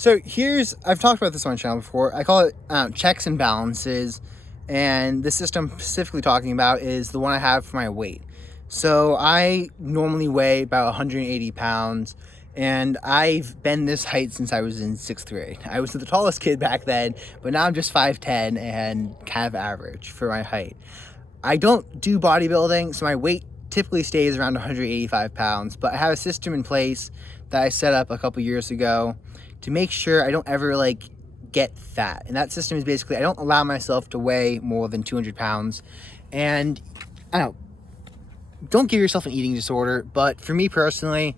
So I've talked about this on the channel before. I call it checks and balances. And the system specifically talking about is the one I have for my weight. So I normally weigh about 180 pounds. And I've been this height since I was in 6th grade. I was the tallest kid back then, but now I'm just 5'10" and kind of average for my height. I don't do bodybuilding, so my weight typically stays around 185 pounds, but I have a system in place that I set up a couple years ago to make sure I don't ever get fat. And that system is basically I don't allow myself to weigh more than 200 pounds. And I don't give yourself an eating disorder, but for me personally,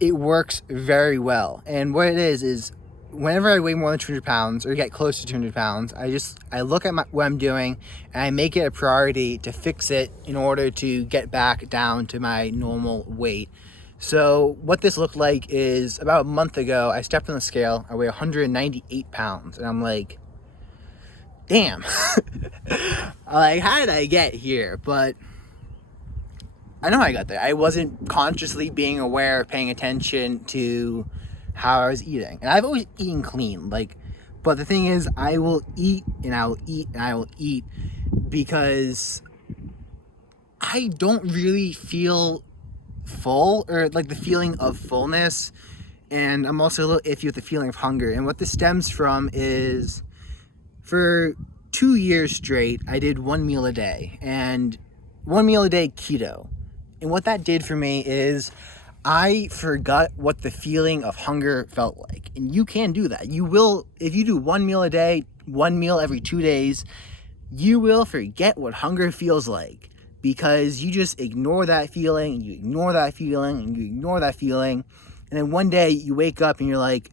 it works very well. And what it is whenever I weigh more than 200 pounds or get close to 200 pounds, I look at what I'm doing and I make it a priority to fix it in order to get back down to my normal weight. So what this looked like is about a month ago, I stepped on the scale. I weigh 198 pounds and I'm like, damn. How did I get here? But I know I got there. I wasn't consciously being aware, paying attention to how I was eating. And I've always eaten clean, but the thing is, I will eat and I will eat and I will eat because I don't really feel full or the feeling of fullness. And I'm also a little iffy with the feeling of hunger. And what this stems from is for 2 years straight, I did 1 meal a day and 1 meal a day keto. And what that did for me is I forgot what the feeling of hunger felt like. And you can do that. You will, if you do 1 meal a day, 1 meal every 2 days, you will forget what hunger feels like because you just ignore that feeling, and you ignore that feeling, and you ignore that feeling. And then one day you wake up and you're like,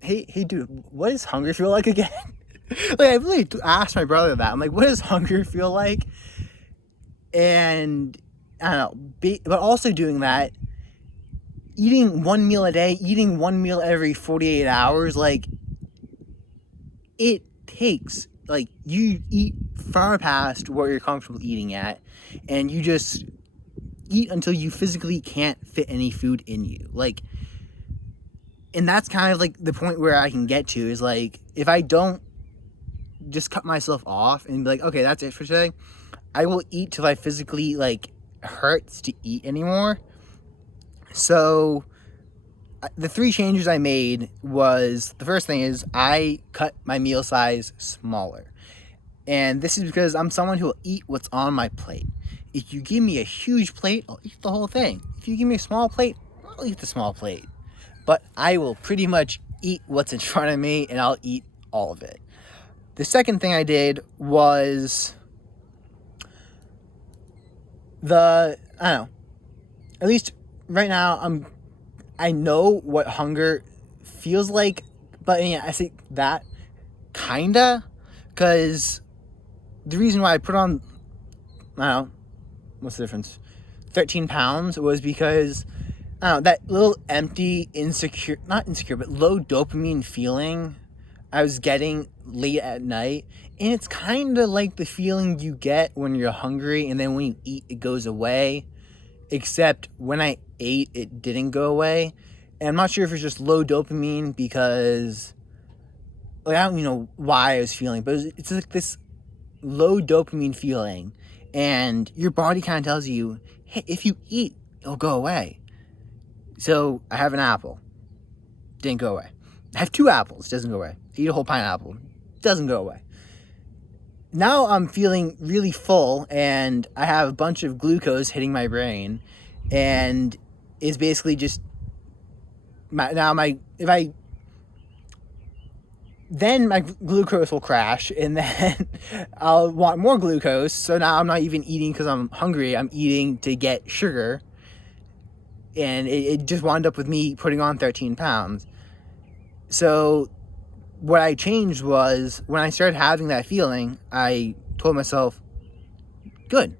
hey dude, what does hunger feel like again? I really asked my brother that. I'm like, what does hunger feel like? And I don't know, but also doing that, eating 1 meal a day, eating 1 meal every 48 hours, it takes, you eat far past what you're comfortable eating at, and you just eat until you physically can't fit any food in you. And that's kind of the point where I can get to is if I don't just cut myself off and be like, okay, that's it for today, I will eat till I physically hurts to eat anymore. So the 3 changes I made was, the first thing is I cut my meal size smaller. And this is because I'm someone who will eat what's on my plate. If you give me a huge plate, I'll eat the whole thing. If you give me a small plate, I'll eat the small plate. But I will pretty much eat what's in front of me and I'll eat all of it. The second thing I did was at least right now I know what hunger feels like, but yeah, I say that kinda, because the reason why I put on, what's the difference, 13 pounds was because, that little empty, not insecure, but low dopamine feeling I was getting late at night. And it's kind of like the feeling you get when you're hungry and then when you eat, it goes away. Except when I ate, it didn't go away. And I'm not sure if it's just low dopamine because, I don't even know why I was feeling, but it's this low dopamine feeling. And your body kind of tells you, hey, if you eat, it'll go away. So I have an apple. Didn't go away. I have 2 apples. Doesn't go away. I eat a whole pineapple. Doesn't go away. Now I'm feeling really full and I have a bunch of glucose hitting my brain, and it's basically just my glucose will crash and then I'll want more glucose. So now I'm not even eating because I'm hungry. I'm eating to get sugar. And it just wound up with me putting on 13 pounds. So what I changed was when I started having that feeling, I told myself, good,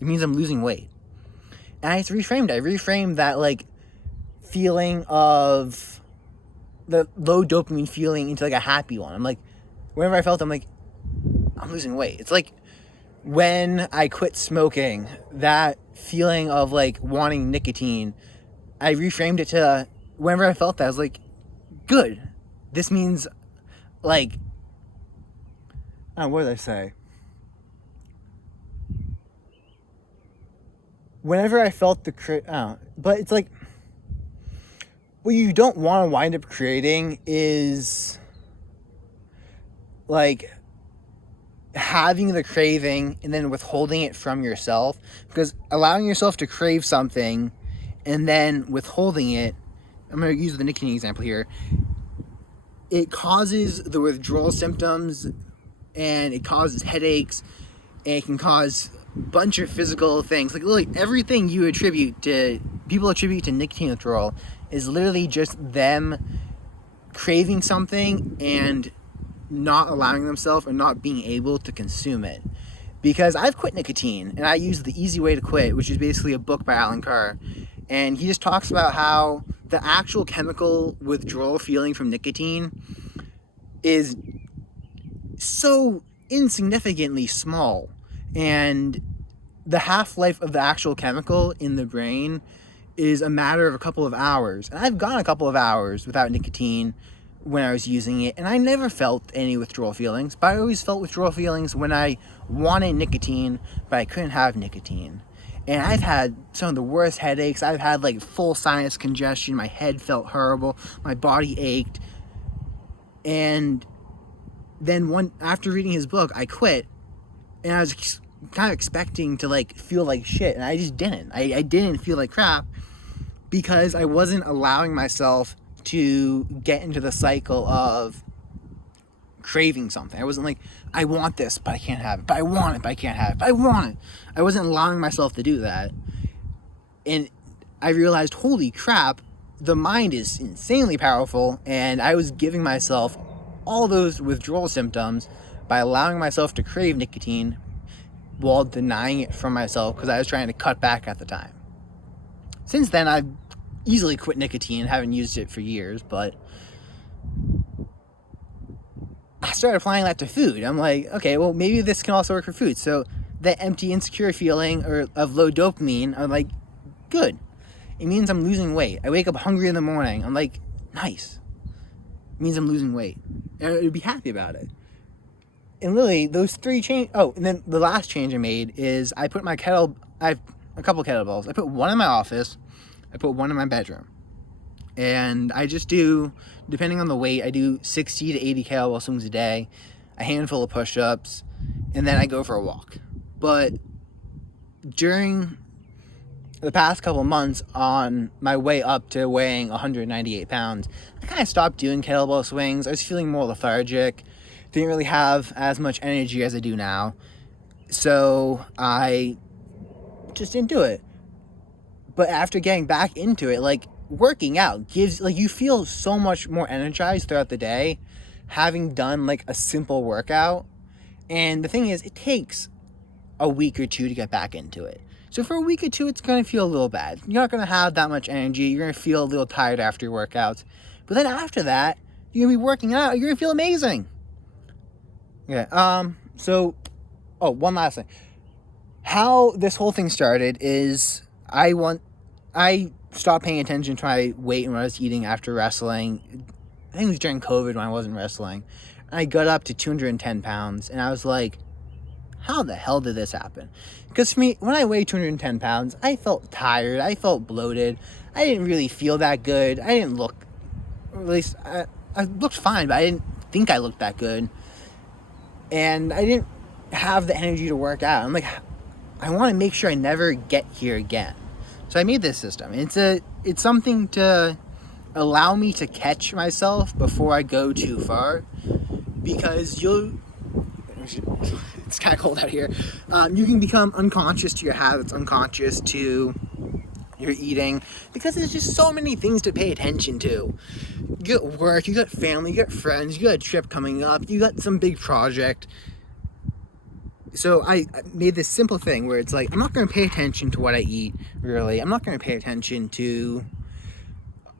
it means I'm losing weight. And I just reframed it. I reframed that feeling of the low dopamine feeling into a happy one. I'm whenever I felt, I'm losing weight. It's when I quit smoking, that feeling of like wanting nicotine, I reframed it to whenever I felt that, I was like, good. This means like, what did I say? Whenever I felt but it's like, what you don't want to wind up creating is like having the craving and then withholding it from yourself, because allowing yourself to crave something and then withholding it, I'm going to use the nicotine example here, it causes the withdrawal symptoms and it causes headaches and it can cause a bunch of physical things. Like literally everything people attribute to nicotine withdrawal is literally just them craving something and not allowing themselves or not being able to consume it. Because I've quit nicotine and I use The Easy Way to Quit, which is basically a book by Alan Carr, and he just talks about how the actual chemical withdrawal feeling from nicotine is so insignificantly small, and the half-life of the actual chemical in the brain is a matter of a couple of hours. And I've gone a couple of hours without nicotine when I was using it, and I never felt any withdrawal feelings, but I always felt withdrawal feelings when I wanted nicotine, but I couldn't have nicotine. And I've had some of the worst headaches. I've had like full sinus congestion. My head felt horrible. My body ached. And then after reading his book, I quit, and I was kind of expecting to like feel like shit, and I just didn't. I didn't feel like crap because I wasn't allowing myself to get into the cycle of craving something. I wasn't like, I want this, but I can't have it. But I want it, but I can't have it. But I want it. I wasn't allowing myself to do that. And I realized, holy crap, the mind is insanely powerful, and I was giving myself all those withdrawal symptoms by allowing myself to crave nicotine while denying it from myself because I was trying to cut back at the time. Since then, I've easily quit nicotine, haven't used it for years, but I started applying that to food. I'm like, okay, well, maybe this can also work for food. So that empty, insecure feeling of low dopamine, I'm like, good. It means I'm losing weight. I wake up hungry in the morning. I'm like, nice. It means I'm losing weight. And I would be happy about it. And literally, those three change. Oh, and then the last change I made is I put I have a couple kettlebells. I put one in my office. I put one in my bedroom. And I just do, depending on the weight, I do 60 to 80 kettlebell swings a day, a handful of push-ups, and then I go for a walk. But during the past couple months, on my way up to weighing 198 pounds, I kind of stopped doing kettlebell swings. I was feeling more lethargic, didn't really have as much energy as I do now. So I just didn't do it. But after getting back into it, like, working out gives, like, you feel so much more energized throughout the day having done like a simple workout. And the thing is, it takes a week or two to get back into it. So for a week or two, it's going to feel a little bad. You're not going to have that much energy. You're going to feel a little tired after your workouts. But then after that, you're going to be working out. You're going to feel amazing. Yeah. One last thing. How this whole thing started is I stopped paying attention to my weight when I was eating after wrestling. I think it was during COVID when I wasn't wrestling. And I got up to 210 pounds, and I was like, how the hell did this happen? Because for me, when I weighed 210 pounds, I felt tired. I felt bloated. I didn't really feel that good. I didn't look, or at least I looked fine, but I didn't think I looked that good. And I didn't have the energy to work out. I'm like, I want to make sure I never get here again. So I made this system. It's something to allow me to catch myself before I go too far, because it's kind of cold out here. You can become unconscious to your habits, unconscious to your eating, because there's just so many things to pay attention to. You got work, you got family, you got friends, you got a trip coming up, you got some big project. So I made this simple thing where it's like, I'm not going to pay attention to what I eat, really. I'm not going to pay attention to...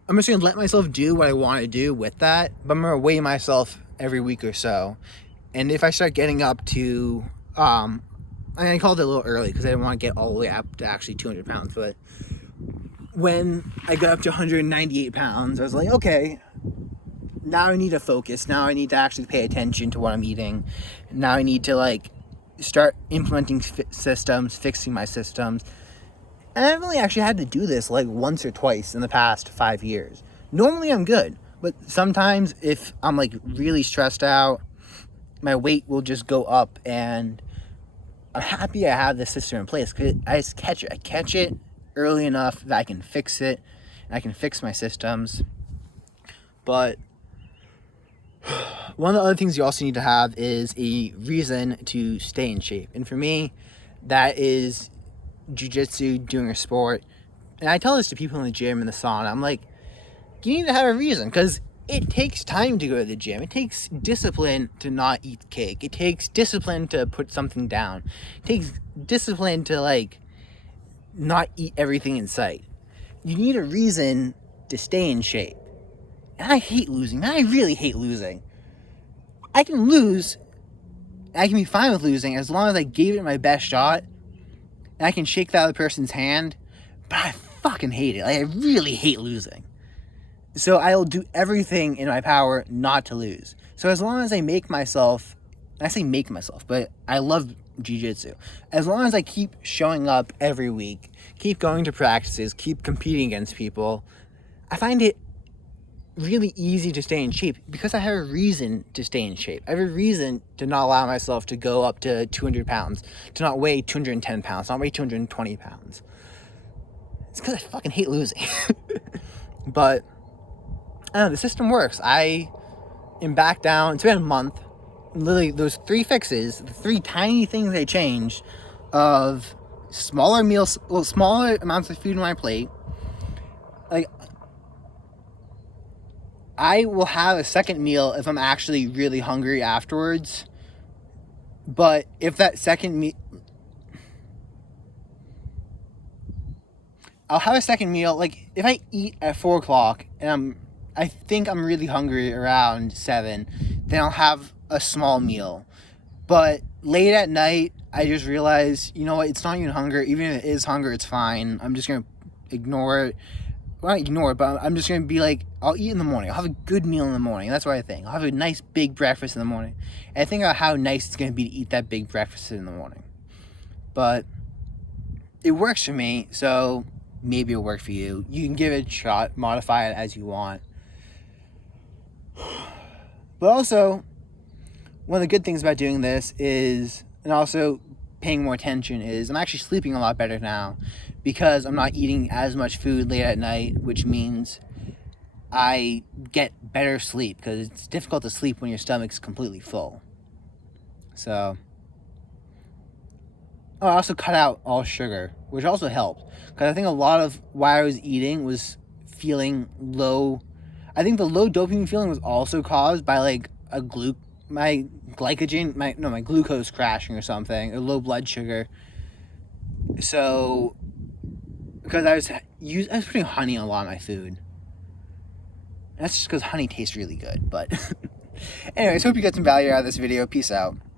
I'm just going to let myself do what I want to do with that, but I'm going to weigh myself every week or so. And if I start getting up to I called it a little early because I didn't want to get all the way up to actually 200 pounds. But when I got up to 198 pounds, I was like, okay, now I need to focus. Now I need to actually pay attention to what I'm eating. Now I need to like start implementing systems, fixing my systems. And I haven't really actually had to do this like once or twice in the past 5 years. Normally I'm good, but sometimes if I'm like really stressed out, my weight will just go up, and I'm happy I have this system in place because I just catch it. I catch it early enough that I can fix it, and I can fix my systems. But one of the other things you also need to have is a reason to stay in shape. And for me, that is jiu-jitsu, doing a sport. And I tell this to people in the gym and the sauna. I'm like, you need to have a reason, because it takes time to go to the gym. It takes discipline to not eat cake. It takes discipline to put something down. It takes discipline to like not eat everything in sight. You need a reason to stay in shape. And I hate losing. I really hate losing. I can lose. I can be fine with losing as long as I gave it my best shot and I can shake the other person's hand. But I fucking hate it. Like, I really hate losing. So I'll do everything in my power not to lose. So as long as I make myself, I say make myself, but I love jiu-jitsu. As long as I keep showing up every week, keep going to practices, keep competing against people, I find it really easy to stay in shape because I have a reason to stay in shape. I have a reason to not allow myself to go up to 200 pounds, to not weigh 210 pounds, not weigh 220 pounds. It's because I fucking hate losing. But I don't know, the system works. I am back down. It's been a month. Literally, those 3 fixes, the 3 tiny things I changed of smaller meals, well, smaller amounts of food on my plate. Like, I will have a second meal if I'm actually really hungry afterwards. But if that second meal, I'll have a second meal. Like, if I eat at 4 o'clock and I think I'm really hungry around 7, then I'll have a small meal. But late at night, I just realize, you know what, it's not even hunger. Even if it is hunger, it's fine. I'm just going to ignore it. Well, not ignore it, but I'm just going to be like, I'll eat in the morning. I'll have a good meal in the morning. That's what I think. I'll have a nice big breakfast in the morning. And I think about how nice it's going to be to eat that big breakfast in the morning. But it works for me, so maybe it'll work for you. You can give it a shot, modify it as you want. But also, one of the good things about doing this is, and also paying more attention, is I'm actually sleeping a lot better now because I'm not eating as much food late at night, which means I get better sleep because it's difficult to sleep when your stomach's completely full. So, I also cut out all sugar, which also helped because I think a lot of why I was eating was feeling low. I think the low dopamine feeling was also caused by like my glucose crashing or something, or low blood sugar. So, because I was putting honey in a lot of my food. That's just because honey tastes really good. But anyways, hope you got some value out of this video. Peace out.